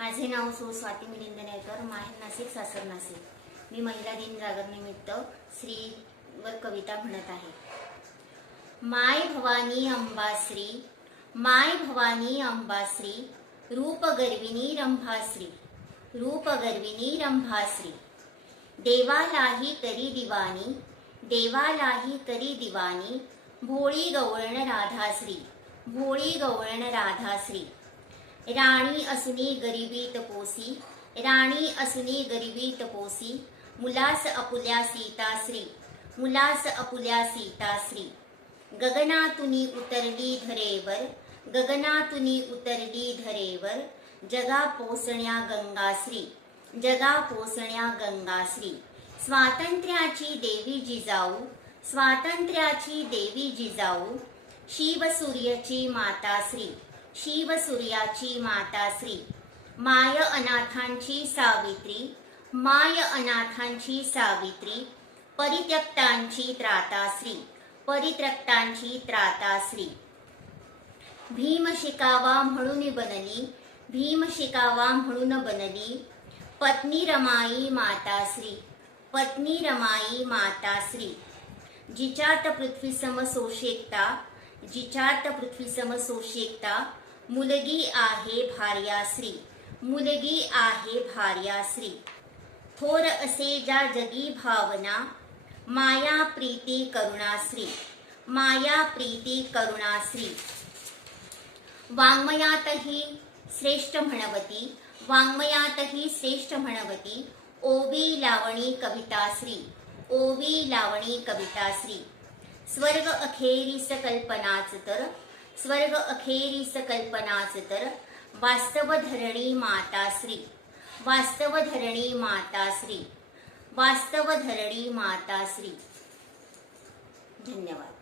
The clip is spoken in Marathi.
माझे नाव स्वाती मिलिंद नेरकर, माहेर नाशिक, सासर नाशिक. मी महिला दिन जागरणानिमित्त श्रीवर कविता म्हणत आहे. माय भवानी अंबाश्री, माय भवानी अंबाश्री, रूप गर्विनी रंभाश्री, रूप गर्विनी रंभाश्री. देवालाही करी दिवानी, देवालाही करी दिवानी, भोळी गवळण राधाश्री, भोळी गवळण राधाश्री. राणी असुनी गरिबी तपोसी, राणी असुनी गरिबी तपोसी, मुलास अपुल्या सीताश्री, मुलास अपुल्या सीताश्री. गगनातुनी उतरली धरेवर, गगनातुनी उतरली धरेवर, जगा पोसण्या गंगाश्री, जगा पोसण्या गंगाश्री. स्वातंत्र्याची देवी जिजाऊ, स्वातंत्र्याची देवी जिजाऊ, शिवसूर्याची माताश्री, शिवसूर्याची माताश्री. माय अनाथांची सावित्री, माय अनाथांची सावित्री, परित्यक्तांची त्राताश्री, परित्यक्तांची त्राताश्री. भीम शिकावा म्हणून बनली, भीम शिकावा म्हणून बनली, पत्नी रमाई माताश्री, पत्नी रमाई माताश्री. जिच्यात पृथ्वी सम सोशेकता, जिच्यात पृथ्वी सम सोशेकता, मुलगी आहे भार्याश्री, मुलगी आहे भार्याश्री. थोर असे ज्या जगी भावना, माया प्रीती करुणाश्री, माया प्रीती करुणाश्री. वाङ्मयातही श्रेष्ठ म्हणवती, वाङ्मयातही श्रेष्ठ म्हणवती, ओवी लावणी कविताश्री, ओवी लावणी कविताश्री. स्वर्ग अखेरीस कल्पनाच तर, स्वर्ग अखेरीस कल्पनाच तर, वास्तव धरणी माताश्री, वास्तव धरणी माताश्री, वास्तव धरणी माताश्री. धन्यवाद.